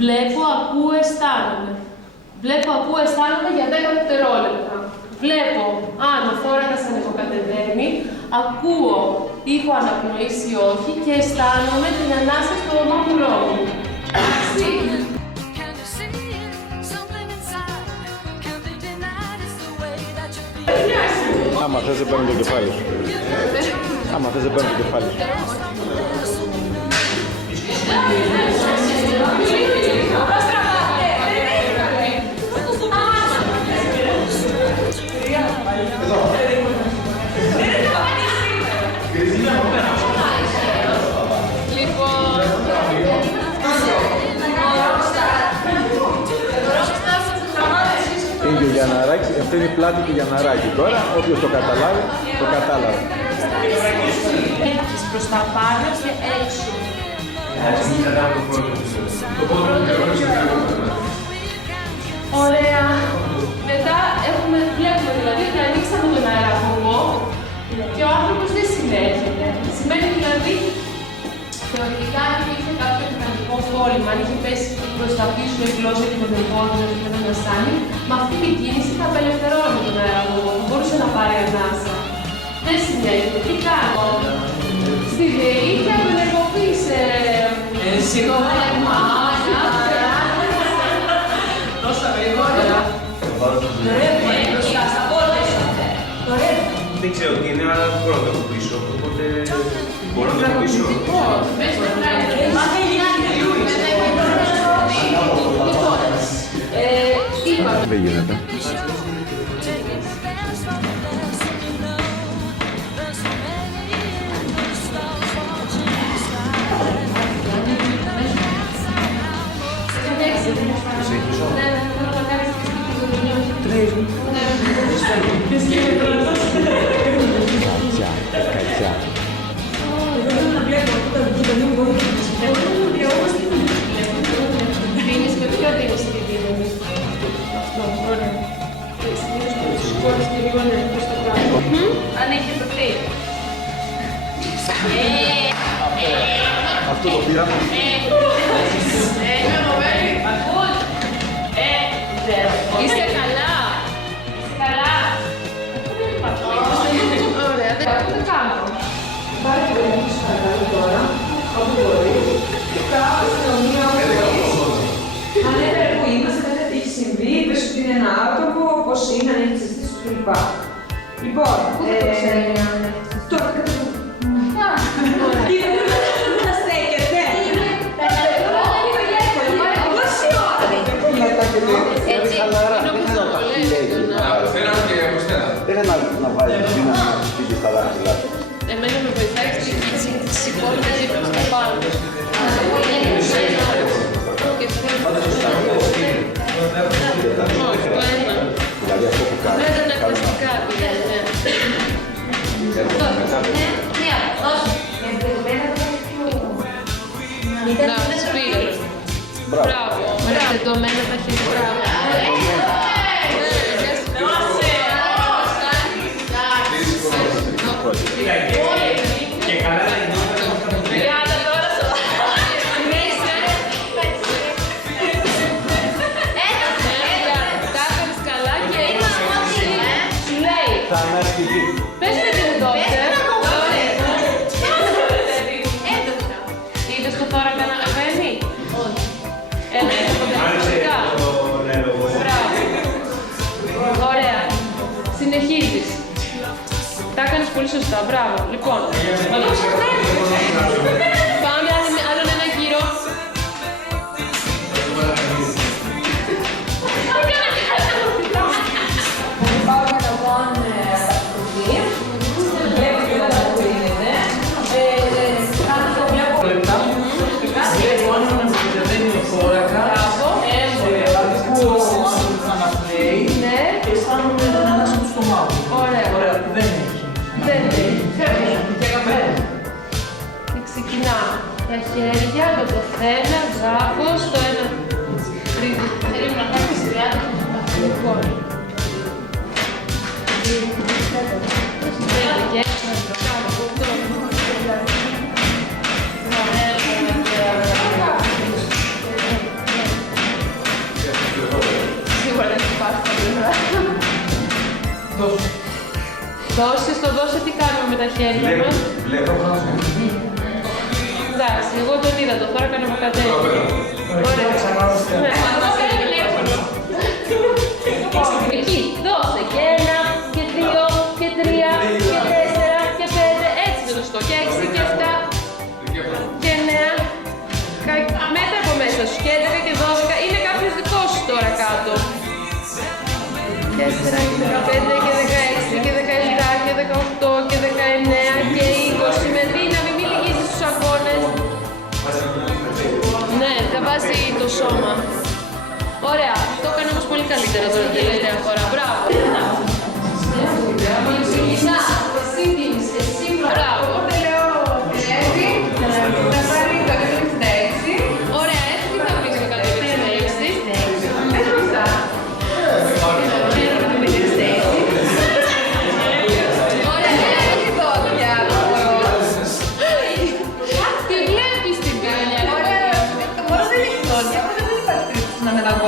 Βλέπω, ακούω, αισθάνομαι. Βλέπω, ακούω, αισθάνομαι για 10 δευτερόλεπτα. Βλέπω αν ο θώρακας ανεβοκατεβαίνει, ακούω ήχο αναπνοής ή όχι και αισθάνομαι την ανάσταση του ομόμουρό μου. Εντάξει. Άμα θες δεν παίρνει το κεφάλι σου. Άμα θες δεν παίρνει το κεφάλι σου. Είναι και ο Γιανναράκης, αυτή είναι η πλάτη του Γιανναράκη. Τώρα, όποιος το καταλάβει, το κατάλαβε. Έχεις προς τα πάνω και έξω. Ωραία. Μετά βλέπουμε δηλαδή ότι ανοίξαμε τον αεραγωγό και ο άνθρωπος δεν συνέρχεται. Σημαίνει δηλαδή θεωρητικά αν υπήρχε κάποιο μηχανικό κόλλημα, αν είχε πέσει προς τα πίσω η γλώσσα και το δελπόδιο και το μαστάνι, με αυτή την κίνηση θα απελευθερώναμε τον αεραγωγό, θα μπορούσε να πάρει ανάσα. Δεν συνέχεται. Τι κάνω? Στη ΔΕΗ και απενεργοποίησε το βλέμμα. Τόσα γρήγορα. Δεν ξέρω τι είναι, αλλά δεν μπορώ να το έχω πίσω. Οπότε μπορώ να το έχω πίσω. Δεν γίνεται. Κατσιά. Δίνεις με ποιο δίνεις τη δύναμη. Αυτό, ωραία. Συνήθως με τους κόρες και λίγο να προς το πράγμα. Αν έχει δοθεί. Αυτό το πήραμε. Είστε καλά. Είστε καλά. Ωραία, δεν κάνω. Πάρε το λίγο σου παρακαλώ τώρα, όπου μπορείς. Τα αστυνομία ανέφερε που είμαστε, δεν τι έχει συμβεί, είπες ότι είναι ένα άτομο, πώς είναι, αν έχει συστήσει κλπ. Λοιπόν, Πού δεν το ξέρει αν τώρα να στέκεται. Έτσι, χαλαρά. Δεν θέλω να τα χιλέει. Δεν θέλω να βάλει την δύναμη να του φύγει στα δάχτυλα. εμένα με βοηθάει στη κίνηση της υπόλοιπης προς τα πάνω. Όχι, το ένα. Δηλαδή αυτό που κάνει. Δεν ήταν ακουστικά, ναι. Να, σπίρω. Μπράβο. Ωραία, τεντωμένα τα χέρια. Μπράβο. Και καλά να είναι. Θα αναστηθεί. Πες με την τότε. Είδες το θώρακα να ανεβαίνει? Όχι. Είναι αποτελεσματικά. Μπράβο. Ωραία. Συνεχίζεις. Τα έκανες πολύ σωστά. Μπράβο. Λοιπόν. Πάμε άλλον ένα γύρο. Πάμε λοιπόν στα κουτί. Βλέπετε όλα τα που είναι. Κάνετε μια λεπτά. Μόνο να κατεβαίνει ο θώρακα. Ακούω να αναπνέει Ναι. και αισθάνομαι τον ανάσχο στο μάτι. Ωραία. Ωραία, δεν έχει. Δεν έχει. Και αγαπητέ. Ξεκινάω. Δώσε τι κάνουμε με τα χέρια μας. Εντάξει, εγώ τον είδα το τώρα, κάνω μακατέλη. Ωραία. Εκεί, δώσε και 1 και 2 και 3 και 4 και 5, έτσι με το στο και 6 και 7 και 9. Μέτρα από μέσα σου και 11 και 12, είναι κάποιος δικός σου τώρα κάτω. 4 και 15 και 16 και 17 και 18 και 19 και 20 με δύναμη, μην λυγίσεις τους αγώνες. Ναι, θα βάζει το σώμα. Ωραία, το έκανε όμως πολύ καλύτερα τώρα την τελευταία φορά. Μπράβο. Μπράβο. Ωραία, έτσι τι θα βρεις το 166. Τι βλέπεις την πυρελιά?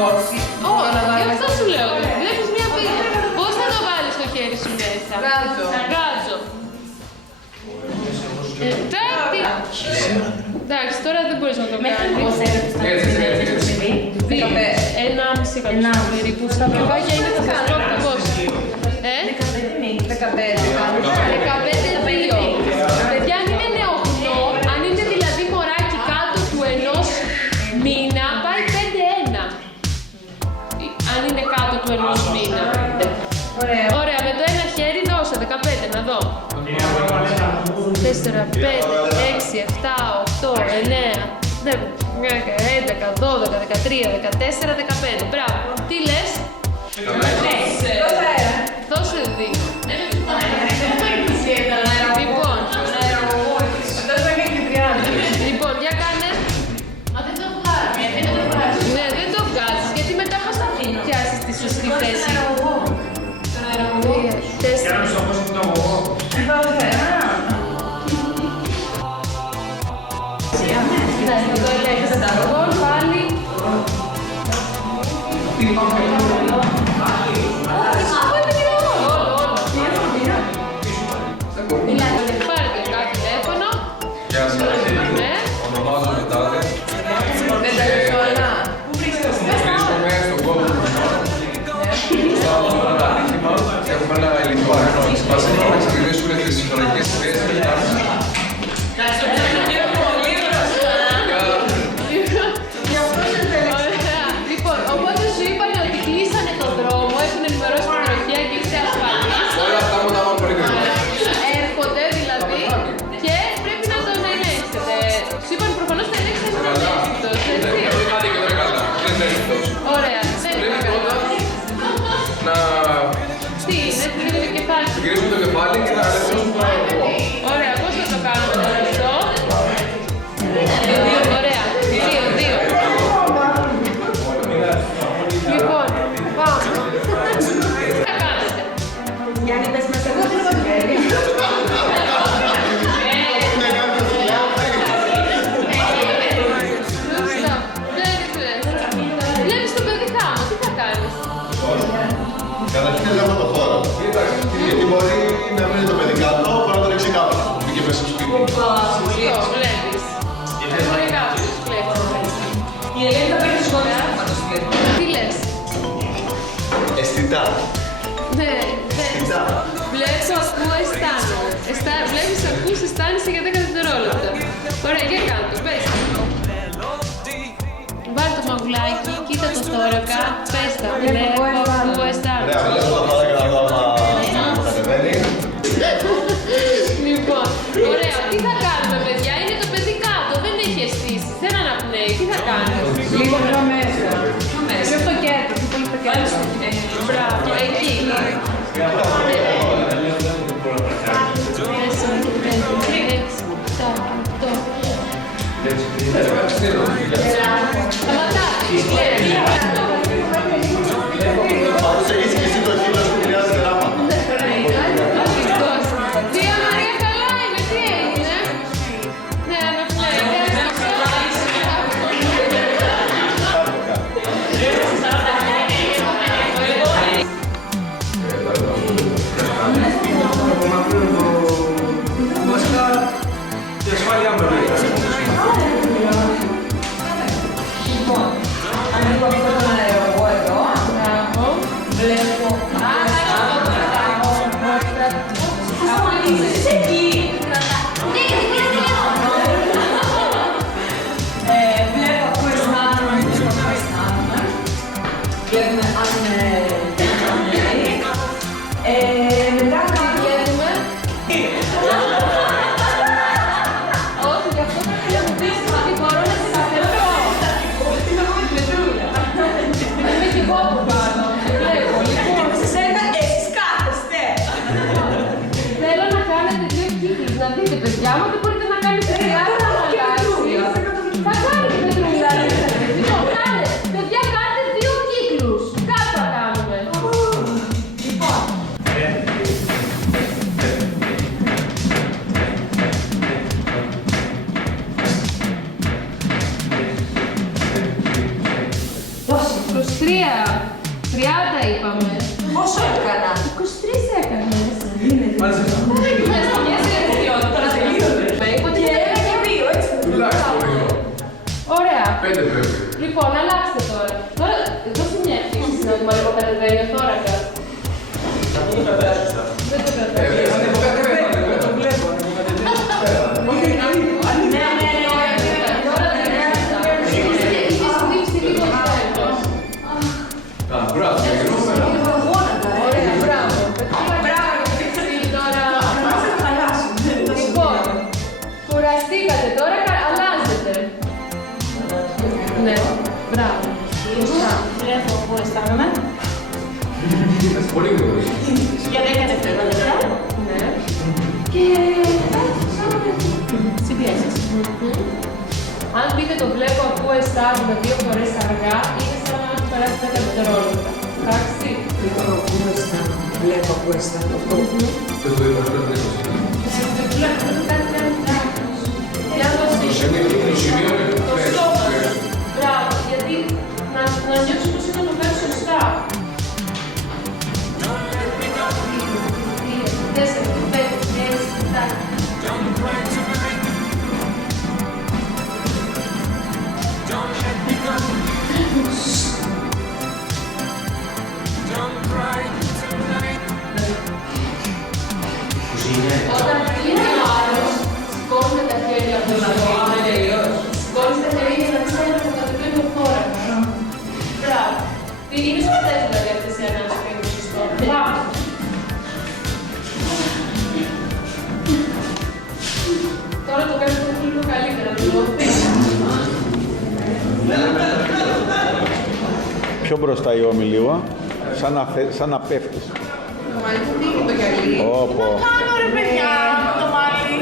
Όχι, γι' αυτό σου λέω. Βλέπεις μια πυρελιά. Πώς θα το βάλεις το χέρι σου μέσα? Γκάτζο. Εντάξει, τώρα δεν μπορείς να το κάνεις. 1,5 εκατομμύρια περίπου. Στα βρεβάκια είναι θα σας πω ακριβώς. 15,2. Παιδιά, αν είναι νεογνώ, αν είναι δηλαδή μωράκι κάτω του 1 μήνα, πάει 5-1. Αν είναι κάτω του 1 μήνα. Ωραία, με το ένα χέρι δώσε 15, να δω. 4, 5, 6, 7, 8, 9, 10, 11, 12, 13, 14, 15. Μπράβο. Τι λες? Δώσε 2. Λοιπόν, για κάνε. Ναι, δεν το βγάζεις, γιατί μετά πώς θα πιάσεις τη σωστή θέση. 4. Το ελέγχεις εγώ, πάλι. Πάρε και κάτι τηλέφωνο. Γεια σας. Ναι. Ονομάζομαι Τάδε. Βρίσκομαι στον κόμμα του Μισό. Ένα ατύχημα. Έχουμε ένα υλικό αέριο. Μας ήρθαν να ξεκινήσουν τις ψυχολογικές σχέσεις και Λοιπόν, οπότε σου είπαν ότι κλείσανε τον δρόμο, έχουν ενημερώσει την τροχιά και είσαι ασφαλής. όλα αυτά μου τα είπαν πριν. Έρχονται δηλαδή και πρέπει να τον ελέγξετε. Σου είπαν προφανώς να ελέγξετε να είναι ανέξιτος, έτσι. Άντε και τώρα καλά. Δεν είναι έστω. Ωραία, δεν είναι Πρέπει πρώτα να τι είναι, είναι το κεφάλι. γυρίσουμε το κεφάλι και να ελευθερώσουμε το εγώ. Ωραία, πώς θα το κάνουμε τώρα αυτό? Ωραία, 2. Λοιπόν, πάμε. Τι θα κάνετε? Γιάννη, πες μας εγώ θέλω το χέρι. Βλέπεις το παιδικά μου, τι θα κάνεις? Καταρχήν δεν το χώρο. Γιατί μπορεί να βρει το παιδικάτο, μπορεί να το ρίξει κάπου. Μπήκε μέσα στο σπίτι. Το βλέπεις. Μπορεί κάποιος βλέπεις. Η Ελένη θα παίρνει σχόλια από το σπίτι. Τι λες? Αισθητά. Ναι, Αισθητά. βλέπω, ακούω, αισθάνομαι. Βλέπεις, ακούς, αισθάνεσαι για 10 δευτερόλεπτα. Ωραία, για κάτω, πες. Βάλε το μαγουλάκι, κοίτα το θώρακα, πες τα. Βλέπω, ακούω, αισθάνομαι. Ωραία, βλέπω το χώρο και να δω άμα μου κατεβαίνει. Λοιπόν, ωραία, τι θα κάνουμε, παιδιά? Είναι το παιδί κάτω, δεν έχει αισθήσεις, δεν αναπνέει. Τι θα κάνουμε? Λίγο πιο μέσα. Πιο στο κέντρο, πιο πολύ στο κέντρο. Μπράβο, εκεί. 4, 5, 6, 7, 8. Πάντως έχεις και εσύ το χείλο σου χρειάζεται ράματα. Δία Μαρία, καλά είναι, τι έγινε? Ναι, αναπνέει. εγώ από πάνω. Βλέπω. Λοιπόν, εσείς κάθεστε. θέλω να κάνετε 2 κύκλους. Να δείτε, παιδιά, άμα δεν μπορείτε να κάνετε 30 αναλάσεις, θα κάνετε πετρούλα. Λοιπόν, κάντε. Παιδιά, κάντε 2 κύκλους. Κάτω θα κάνουμε. Λοιπόν. Πόσο? 23, 30 είπαμε. Πόσο έκανα? 23 έκανες. Μάλιστα. Δεν έχουμε στιγμές ιδιότητα. Τώρα τελείωνε. Και ένα και 2, έτσι. Τουλάχιστον λίγο. Ωραία. 5 πρέπει. Λοιπόν, αλλάξτε τώρα. Τώρα, δώστε μια εξήγηση να δούμε λίγο κατεβαίνει ο θώρακας. Θα το κατέβασα. Δεν το κατεβαίνει. Το βλέπω. Ωραία, μπράβο. Λοιπόν, κουραστήκατε τώρα, αλλάζετε. Ναι, μπράβο. Βλέπω πού αισθάνομαι. Πολύ γρήγορα. Για 10 δευτερόλεπτα. Ναι. Και συμπιέσεις. Αν πείτε το βλέπω, ακούω, αισθάνομαι 2 φορές αργά, είναι σαν να έχει περάσει 10 δευτερόλεπτα. Εντάξει. Βλέπω πού αισθάνομαι. Δεν το είπα, δεν το είπα. Το σημείο είναι το το σώμα. Μπράβο, γιατί να νιώσεις πως είναι το πέρα σωστά. 4, 5, 6, 7. Όταν είναι ο άλλος, σηκώνουμε τα χέρια από το σώμα. Σηκώνεις τα χέρια για να ξέρει να κατεβαίνει ο θώρακας. Μπράβο. Είναι σωστές δηλαδή αυτές οι ανάσεις που είναι σωστό. Μπράβο. Τώρα το κάνετε λίγο καλύτερα. Πιο μπροστά η ώμη λίγο, σαν να πέφτεις. Όπο. Κάνω ρε παιδιά, το μάλι.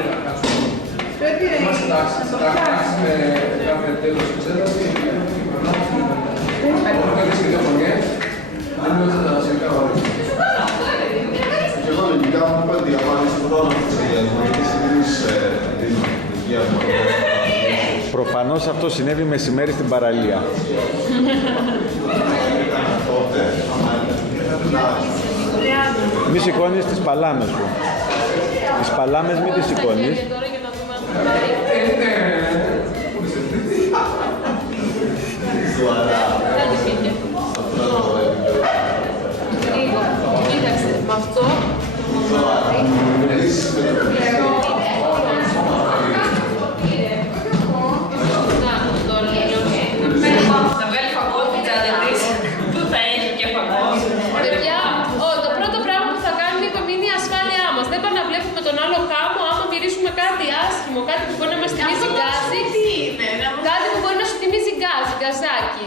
Πρέπει να Είμαστε εντάξει, θα κάνουμε κάποια τέλος της εξέτασης. Έχουμε κρατήσει και 2 χρονιές. Αν είναι ότι θα σε κάνω. Και εγώ λογικά μου είπα ότι διαβάζεις χρόνο του σχεδιασμού, γιατί συνήθως δίνω τη δουλειά μου. Προφανώς αυτό συνέβη μεσημέρι στην παραλία. Τότε, άμα Μη σηκώνεις τις παλάμες σου. Τις παλάμες μην τις σηκώνεις. Τώρα για να δούμε αν θα πάει. Δεν τη πήγε. Λίγο. Κοίταξε, με αυτό το Θα βγάλει φαγό την τσάντα της. Πού θα έχει και φαγό. παιδιά, το πρώτο πράγμα που θα κάνουμε είναι η ασφάλειά μας. Δεν πάμε να βλέπουμε τον άλλο χάμο άμα μυρίσουμε κάτι άσχημο, κάτι που μπορεί να μας θυμίζει γκάζι. Τι είναι, Κάτι που μπορεί να σου θυμίζει γκάζι, γκαζάκι.